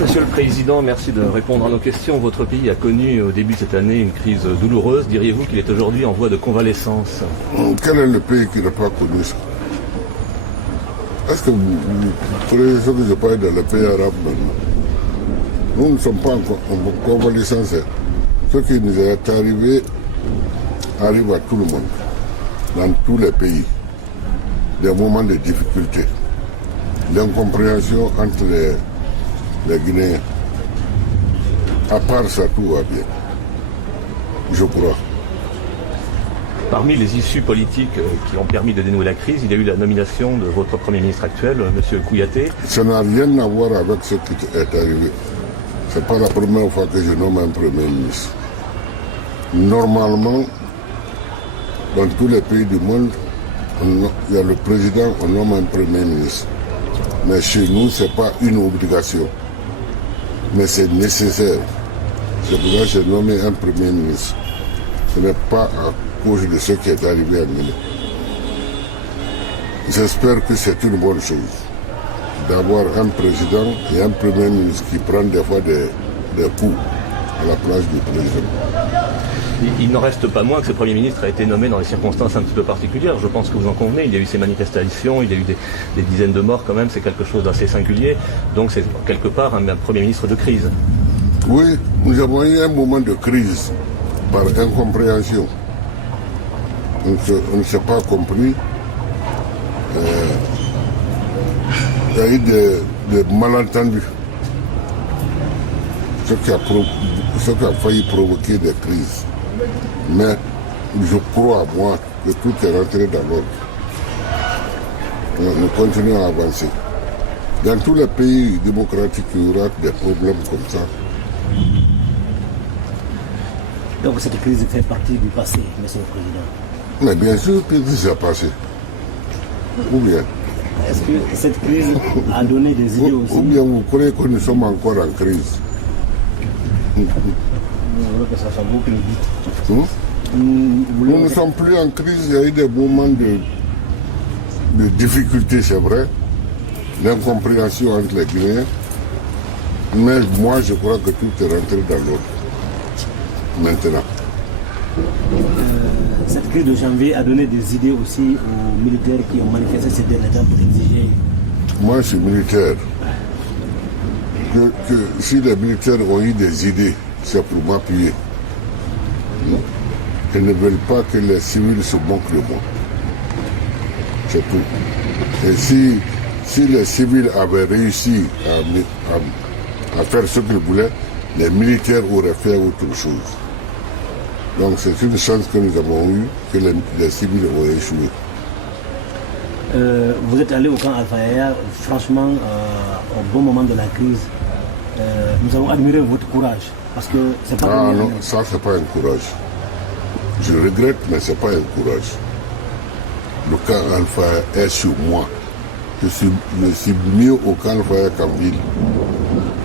Monsieur le Président, merci de répondre à nos questions. Votre pays a connu au début de cette année une crise douloureuse. Diriez-vous qu'il est aujourd'hui en voie de convalescence? Quel est le pays qui n'a pas connu ça? Est-ce que vous prenez ce que je parle dans les pays arabes maintenant? Nous ne sommes pas en convalescence. Ce qui nous est arrivé arrive à tout le monde, dans tous les pays. Des moments de difficulté, d'incompréhension entre les Guinéens. À part ça, tout va bien. Je crois. Parmi les issues politiques qui ont permis de dénouer la crise, il y a eu la nomination de votre Premier ministre actuel, M. Kouyaté. Ça n'a rien à voir avec ce qui est arrivé. Ce n'est pas la première fois que je nomme un Premier ministre. Normalement, dans tous les pays du monde, il y a le président, on nomme un Premier ministre. Mais chez nous, ce n'est pas une obligation. Mais c'est nécessaire. C'est pour ça que j'ai nommé un Premier ministre. Ce n'est pas à cause de ce qui est arrivé à Guinée. J'espère que c'est une bonne chose d'avoir un président et un Premier ministre qui prennent des fois des coups à la place du président. Il n'en reste pas moins que ce Premier ministre a été nommé dans des circonstances un petit peu particulières. Je pense que vous en convenez. Il y a eu ces manifestations, il y a eu des dizaines de morts quand même. C'est quelque chose d'assez singulier. Donc c'est quelque part un Premier ministre de crise. Oui, nous avons eu un moment de crise par incompréhension. On ne s'est pas compris. Il y a eu des malentendus. Ce qui a failli provoquer des crises. Mais je crois, moi, que tout est rentré dans l'ordre. Nous continuons à avancer. Dans tous les pays démocratiques, il y aura des problèmes comme ça. Donc cette crise fait partie du passé, Monsieur le Président. Mais bien sûr que ça a passé. Ou bien. Est-ce que cette crise a donné des idées aussi? Ou bien vous croyez que nous sommes encore en crise? Que ça soit beaucoup plus vite. Nous ne sommes plus en crise, il y a eu des moments de difficulté, c'est vrai, d'incompréhension entre les Guinéens, mais moi je crois que tout est rentré dans l'ordre maintenant. Cette crise de janvier a donné des idées aussi aux militaires qui ont manifesté ces derniers temps pour exiger. Moi je suis militaire. Que si les militaires ont eu des idées, c'est pour m'appuyer. Ils ne veulent pas que les civils se moquent de moi. C'est tout. Et si les civils avaient réussi à faire ce qu'ils voulaient, les militaires auraient fait autre chose. Donc c'est une chance que nous avons eue, que les civils ont échoué. Vous êtes allé au camp Alpha Yaya, franchement, au bon moment de la crise. Nous avons admiré votre courage. Parce que c'est pas. Ah non, ça c'est pas un courage. Je regrette, mais c'est pas un courage. Le camp Alpha est sur moi. Je me suis mis au camp Alpha qu'en ville.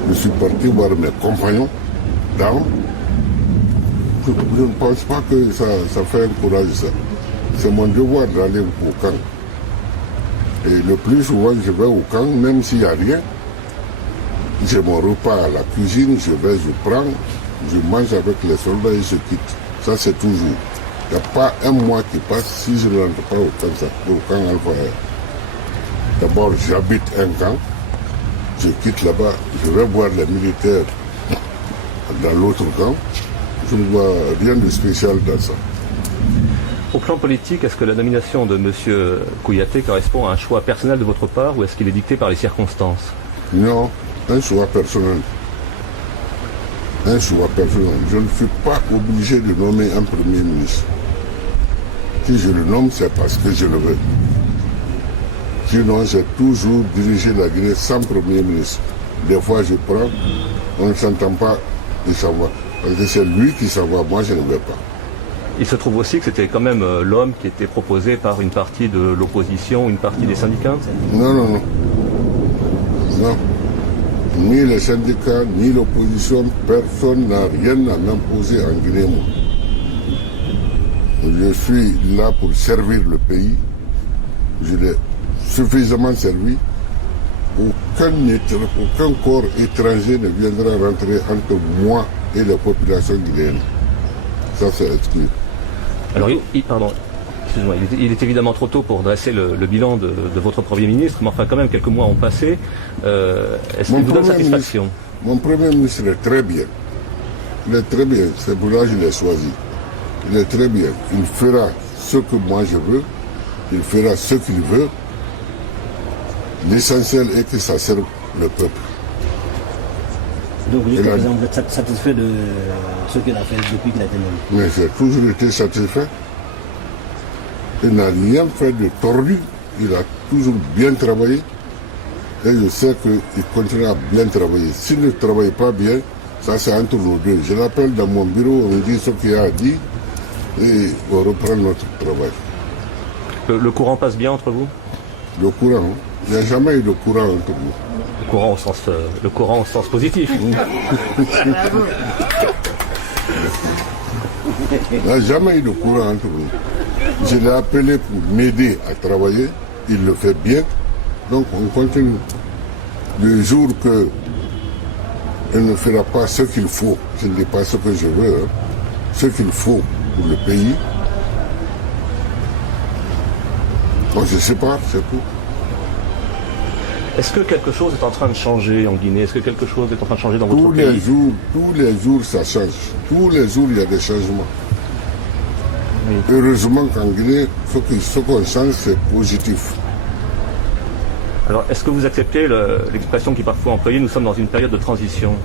Je suis parti voir mes compagnons d'armes. Je ne pense pas que ça fait un courage, ça. C'est mon devoir d'aller au camp. Et le plus souvent, je vais au camp, même s'il n'y a rien. J'ai mon repas à la cuisine, je prends, je mange avec les soldats et je quitte. Ça, c'est toujours. Il n'y a pas un mois qui passe si je ne rentre pas au camp Alpha. D'abord, j'habite un camp, je quitte là-bas, je vais voir les militaires dans l'autre camp. Je ne vois rien de spécial dans ça. Au plan politique, est-ce que la nomination de M. Kouyaté correspond à un choix personnel de votre part ou est-ce qu'il est dicté par les circonstances? Non. Un choix personnel. Un choix personnel. Je ne suis pas obligé de nommer un Premier ministre. Si je le nomme, c'est parce que je le veux. Sinon, j'ai toujours dirigé la Guinée sans Premier ministre. Des fois, je prends, on ne s'entend pas de savoir. Parce que c'est lui qui s'en va, moi je ne veux pas. Il se trouve aussi que c'était quand même l'homme qui était proposé par une partie de l'opposition, une partie des syndicats? Non, non, non. Non. Ni les syndicats, ni l'opposition, personne n'a rien à m'imposer en Guinée. Moi. Je suis là pour servir le pays. Je l'ai suffisamment servi. aucun corps étranger ne viendra rentrer entre moi et la population guinéenne. Ça, c'est exclu. Alors, pardon, excuse-moi, il est évidemment trop tôt pour dresser le bilan de votre Premier ministre, mais enfin, quand même, quelques mois ont passé. Est-ce qu'il vous donne satisfaction? Mon Premier ministre est très bien. Il est très bien, c'est pour ça que je l'ai choisi. Il est très bien. Il fera ce que moi je veux, il fera ce qu'il veut. L'essentiel est que ça serve le peuple. Donc, jusqu'à présent, vous êtes satisfait de ce qu'il a fait depuis qu'il a été nommé? Mais j'ai toujours été satisfait. Il n'a rien fait de tordu. Il a toujours bien travaillé. Et je sais qu'il continuera à bien travailler. S'il ne travaille pas bien, ça c'est entre nous deux. Je l'appelle dans mon bureau, on me dit ce qu'il a dit et on reprend notre travail. Le courant passe bien entre vous? Le courant, hein? Il n'y a jamais eu de courant entre nous. Le courant au sens positif. Il n'y a jamais eu de courant entre nous. Je l'ai appelé pour m'aider à travailler. Il le fait bien. Donc on continue. Le jour que il ne fera pas ce qu'il faut, je ne dis pas ce que je veux, hein, ce qu'il faut pour le pays, on se sépare, c'est tout. Est-ce que quelque chose est en train de changer en Guinée? Est-ce que quelque chose est en train de changer dans votre pays? Tous les jours, ça change. Tous les jours, il y a des changements. Oui. Heureusement qu'en Guinée, ce qu'on change, c'est positif. Alors, est-ce que vous acceptez l'expression qui est parfois employée, nous sommes dans une période de transition?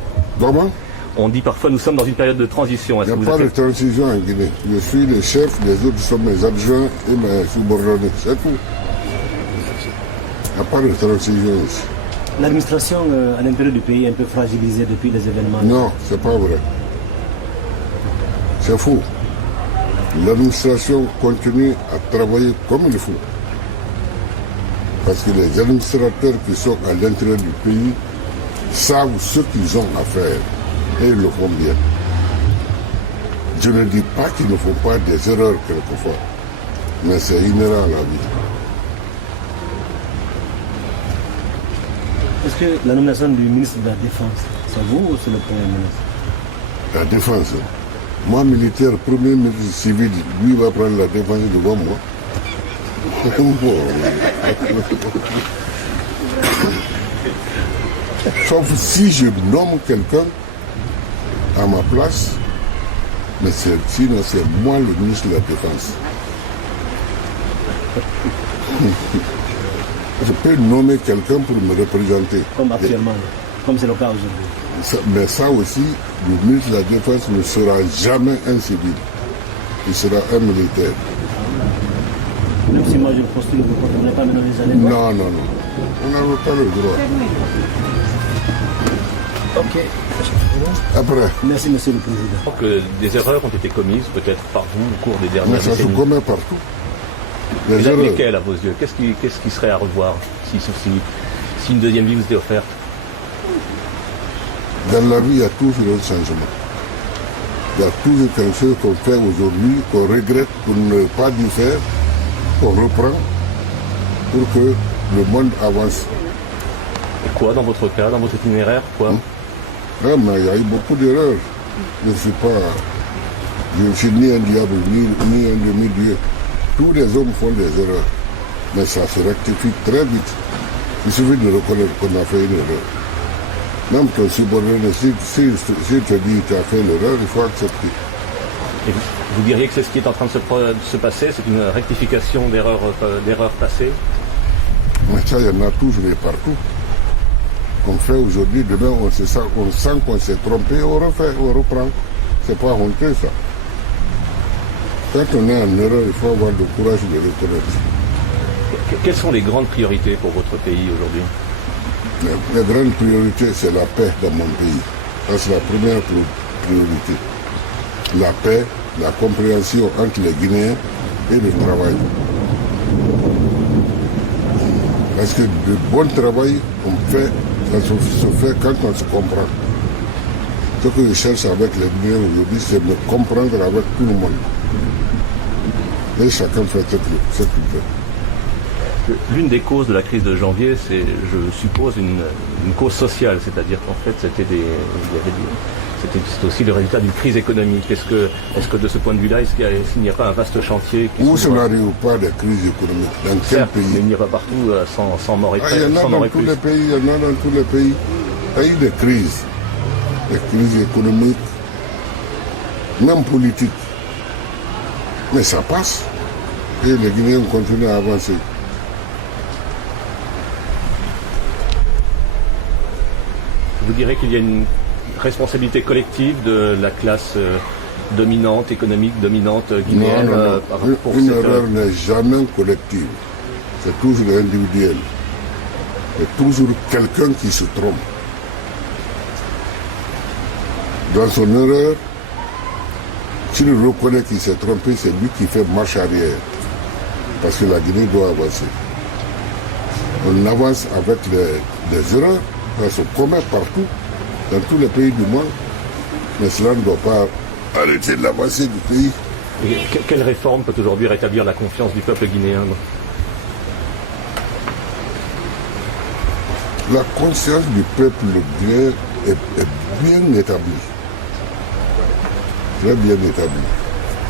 Comment? On dit parfois, nous sommes dans une période de transition. Il n'y a pas de transition en Guinée. Je suis le chef, les autres sont mes adjoints et mes subordonnés. C'est tout. Il n'y a pas de transition ici. L'administration à l'intérieur du pays est un peu fragilisée depuis les événements. Non, c'est pas vrai. C'est faux. L'administration continue à travailler comme il faut. Parce que les administrateurs qui sont à l'intérieur du pays savent ce qu'ils ont à faire et ils le font bien. Je ne dis pas qu'ils ne font pas des erreurs quelquefois, mais c'est inhérent à la vie. Est-ce que la nomination du ministre de la Défense, c'est vous ou c'est le Premier ministre? La défense. Moi, militaire, Premier ministre civil, lui va prendre la défense devant moi. Sauf si je nomme quelqu'un à ma place, mais sinon c'est moi le ministre de la Défense. Je peux nommer quelqu'un pour me représenter. Comme actuellement, comme c'est le cas aujourd'hui. Mais ça aussi, le ministre de la Défense ne sera jamais un civil. Il sera un militaire. Même si moi je postule, vous ne pouvez pas me nommer les années. Non, non, non. On n'avait pas le droit. Ok. Après. Merci, Monsieur le Président. Que des erreurs ont été commises, peut-être par vous, au cours des dernières Mais ça se décennies. commet partout. Les erreurs. Lesquelles, à vos yeux? Qu'est-ce qui serait à revoir si une deuxième vie vous était offerte? Dans la vie, il y a toujours un changement. Il y a toujours quelque chose qu'on fait aujourd'hui, qu'on regrette pour ne pas dû faire, qu'on reprend pour que le monde avance. Et quoi, dans votre cas, dans votre itinéraire, quoi? Non, mais il y a eu beaucoup d'erreurs. Je ne suis ni un diable, ni un demi-dieu. Tous les hommes font des erreurs. Mais ça se rectifie très vite. Il suffit de reconnaître qu'on a fait une erreur. Même ton subordonné, si te dit que tu as fait l'erreur, il faut accepter. Et vous diriez que c'est ce qui est en train de se passer, c'est une rectification d'erreurs passées? Mais ça, il y en a toujours et partout. On fait aujourd'hui, demain, on sent qu'on s'est trompé, on refait, on reprend. C'est pas honteux, ça. Quand on est en erreur, il faut avoir le courage de le reconnaître. Quelles sont les grandes priorités pour votre pays aujourd'hui? La grande priorité, c'est la paix dans mon pays. Ça, c'est la première priorité. La paix, la compréhension entre les Guinéens et le travail. Parce que le bon travail, ça se fait quand on se comprend. Ce que je cherche avec les Guinéens aujourd'hui, c'est de me comprendre avec tout le monde. Et chacun fait ce qu'il fait. L'une des causes de la crise de janvier, c'est, je suppose, une cause sociale, c'est-à-dire qu'en fait, c'était aussi le résultat d'une crise économique. Est-ce que de ce point de vue-là, s'il n'y a pas un vaste chantier qui Où ça n'arrive pas de crise économique? Dans quel certes, pays? mais il n'y a pas partout sans mort et Il y en a dans tous les pays, il y en a dans tous les pays. Il y a eu des crises économiques, même politiques. Mais ça passe. Et les Guinéens continuent à avancer. Vous direz qu'il y a une responsabilité collective de la classe dominante, économique dominante guinéenne Non. pour Une cette... erreur n'est jamais collective. C'est toujours individuel. C'est toujours quelqu'un qui se trompe. Dans son erreur, s'il reconnaît qu'il s'est trompé, c'est lui qui fait marche arrière. Parce que la Guinée doit avancer. On avance avec les erreurs, elles se commettent partout, dans tous les pays du monde. Mais cela ne doit pas arrêter l'avancée du pays. Et quelle réforme peut aujourd'hui rétablir la confiance du peuple guinéen? La conscience du peuple guinéen est bien établie. Très bien établie.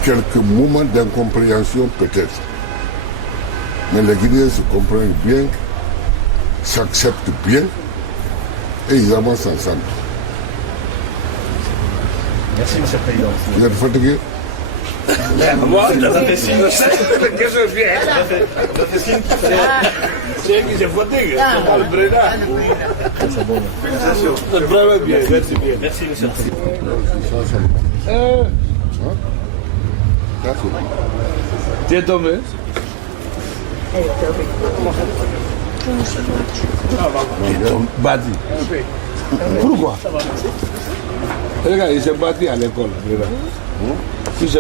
Quelques moments d'incompréhension peut-être. Mais les Guinéens se comprennent bien, s'acceptent bien et ils avancent ensemble. Merci, M. le Président. Vous êtes fatigué? Moi, ça fait signe que je viens. Ça fait signe que j'ai voté. Le Bréda. C'est bon. C'est vraiment bien. Merci bien. Merci, M. le Président. Tu es tombé? Bâti. Pourquoi? Regarde, il s'est battu à l'école. Si je...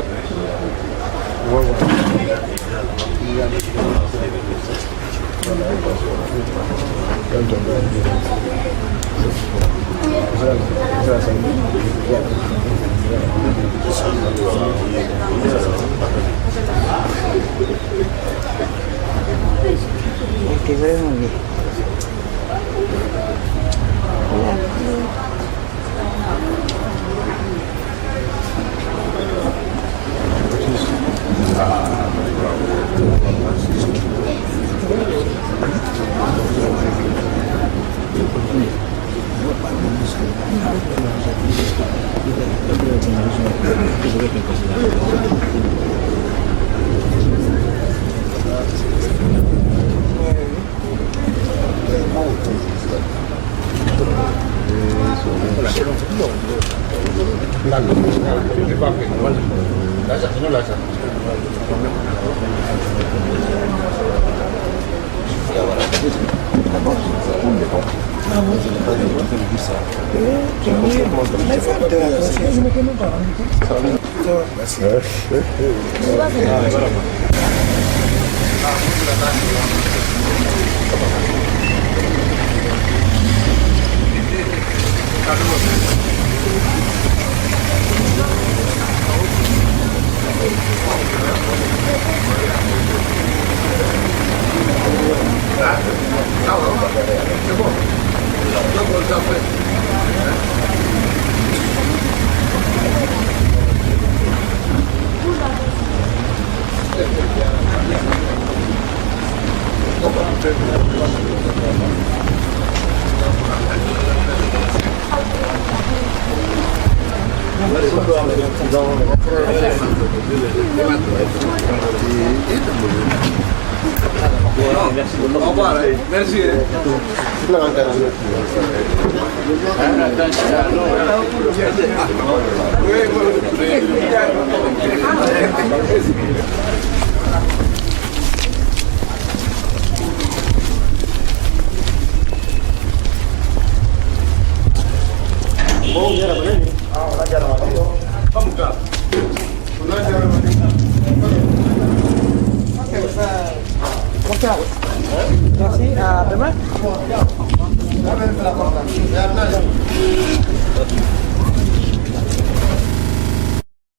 Ok, vraiment bien. Au revoir. Merci. Merci, à demain.